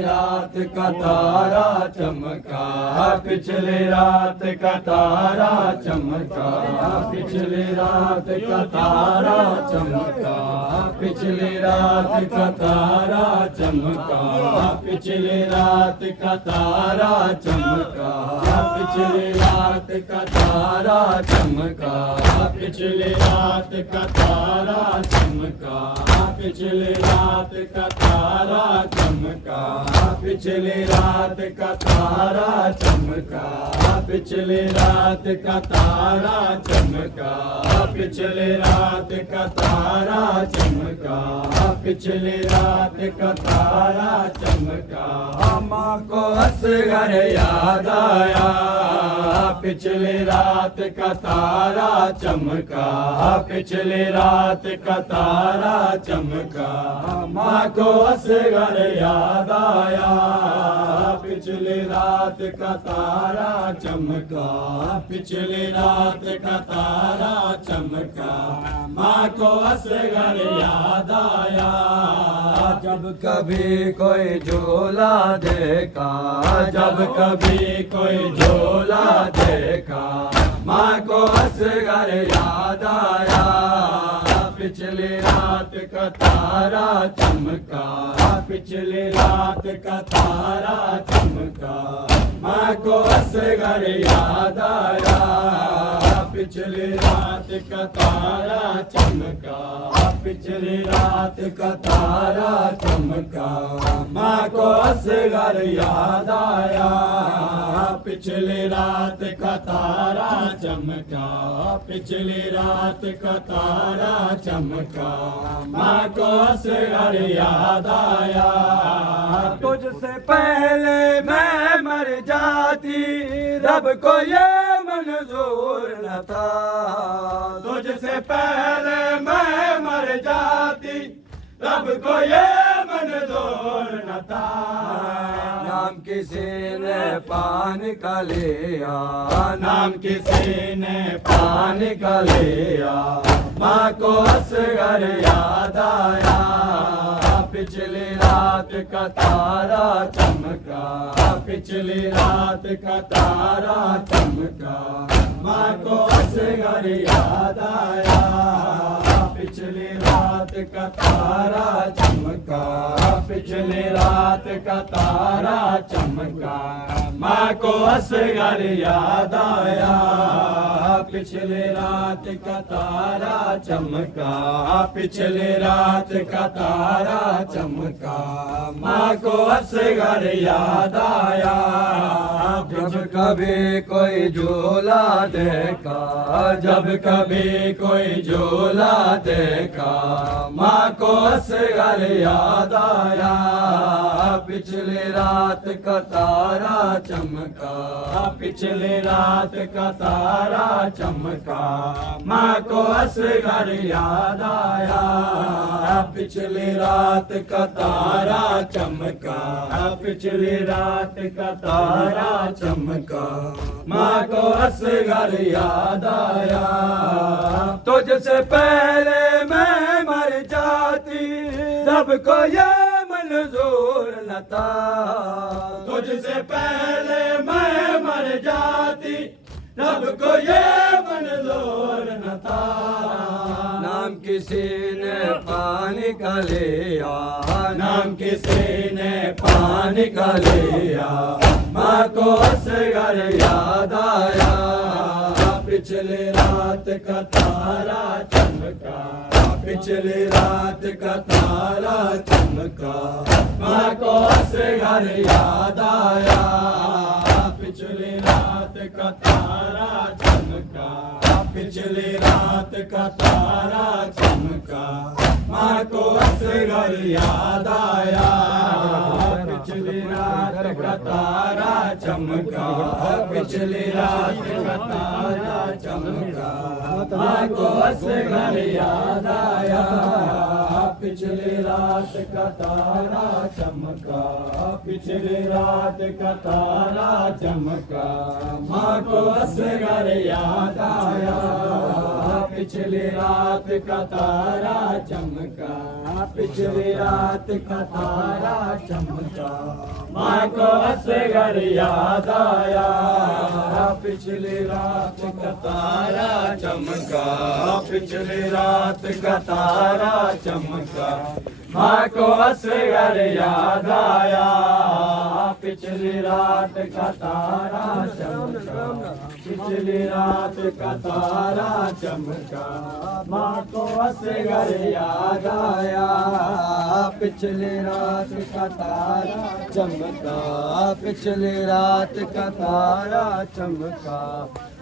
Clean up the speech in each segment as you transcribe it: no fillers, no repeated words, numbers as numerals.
रात का तारा चमका, पिछले रात का तारा चमका, पिछले रात का तारा चमका, पिछले रात का तारा चमका, पिछले रात का तारा चमका, पिछले रात का तारा चमका, पिछले रात का तारा चमका, पिछले रात का तारा चमका, पिछले रात का तारा चमका, पिछले रात का तारा चमका, पिछले रात का तारा चमका, पिछले रात का तारा चमका, माँ को असगर याद आया, पिछले रात का तारा चमका, पिछले रात का तारा चमका, माँ को असगर याद आया, पिछले रात का तारा चमका, पिछले रात का तारा चमका, माँ को असगर याद आया, जब कभी कोई झोला देखा, जब कभी कोई झोला देखा, माँ को असगर याद आया, पिछले रात का तारा चमका, पिछले रात का तारा चमका, माँ को असगर याद आया, पिछले रात का तारा चमका, पिछले रात का तारा चमका, माँ को असगर याद आया, पिछले रात का तारा चमका, पिछले रात का तारा चमका, माँ को असगर याद आया, तुझसे पहले मैं मर जाती, रब को ये मंजूर न था, तुझसे पहले मैं मर जाती, रब को ये मंजूर न था, नाम किसी ने पान का लिया, नाम किसी ने पान का लिया, माँ को असगर याद आया, पिछली रात का तारा चमका, पिछली रात का तारा चमका, माँ को असगर याद आया, पिछली रात का तारा चमका, पिछली रात का तारा चमका, माँ को असगर याद आया, पिछले रात का तारा चमका, पिछले रात का तारा चमका, माँ को असगर याद आया, जब कभी कोई झोला देखा, जब कभी कोई झोला देखा, माँ को असगर याद आया, पिछले रात का तारा चमका, पिछले रात का तारा चमका, माँ को असगर याद आया, पिछले रात का तारा चमका, पिछले रात का तारा चमका, माँ को असगर याद आया, तुझसे पहले मैं मर जाती, रब को ये मंजूर न था, तुझसे पहले मैं मर जाती, रब को ये मंजूर न था, नाम किसी ने पानी का लिया, नाम किसी ने पानी का लिया, माँ को असगर याद आया, पिछले रात का तारा चमका, पिछले रात का तारा चमका, माँ को असगर याद आया, पिछले रात का तारा चमका, पिछले रात का तारा चमका, माँ को असगर याद आया, पिछली रात का तारा चमका, पिछली रात का तारा चमका, माँ को असगर याद आया, पिछली रात का तारा चमका, पिछली रात का तारा चमका, माँ को असगर याद आया, पिछली रात का तारा चमका, पिछली रात का तारा चमका, माँ को असगर याद आया, पिछली रात का तारा चमका, पिछली रात का तारा चमका, माँ को असगर याद आया, पिछली रात का तारा चमका, पिछली रात का तारा चमका, माँ को असगर याद आया, पिछली रात का तारा चमका, पिछली रात का तारा चमका,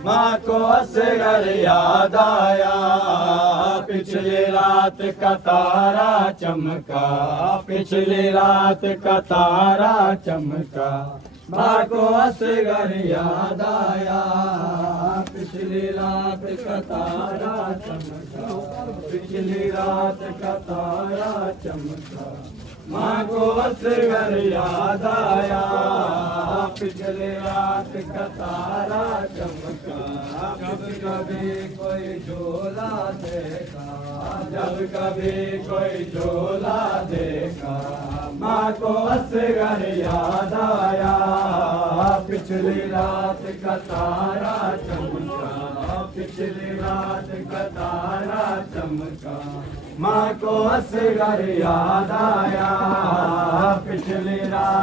माँ को असगर याद आया, पिछली रात का तारा चमका, पिछली रात का तारा चमका, माँ को असगर याद आया, पिछली रात का तारा चमका, पिछली रात का तारा चमका, माँ को असगर याद आया, पिछली रात का तारा चमका, जब कभी कोई झोला देखा, जब कभी कोई झोला देखा, माँ को असगर याद आया, पिछली रात का तारा चमका, पिछली रात का तारा चमका, माँ को असगर याद आया, पिछली रात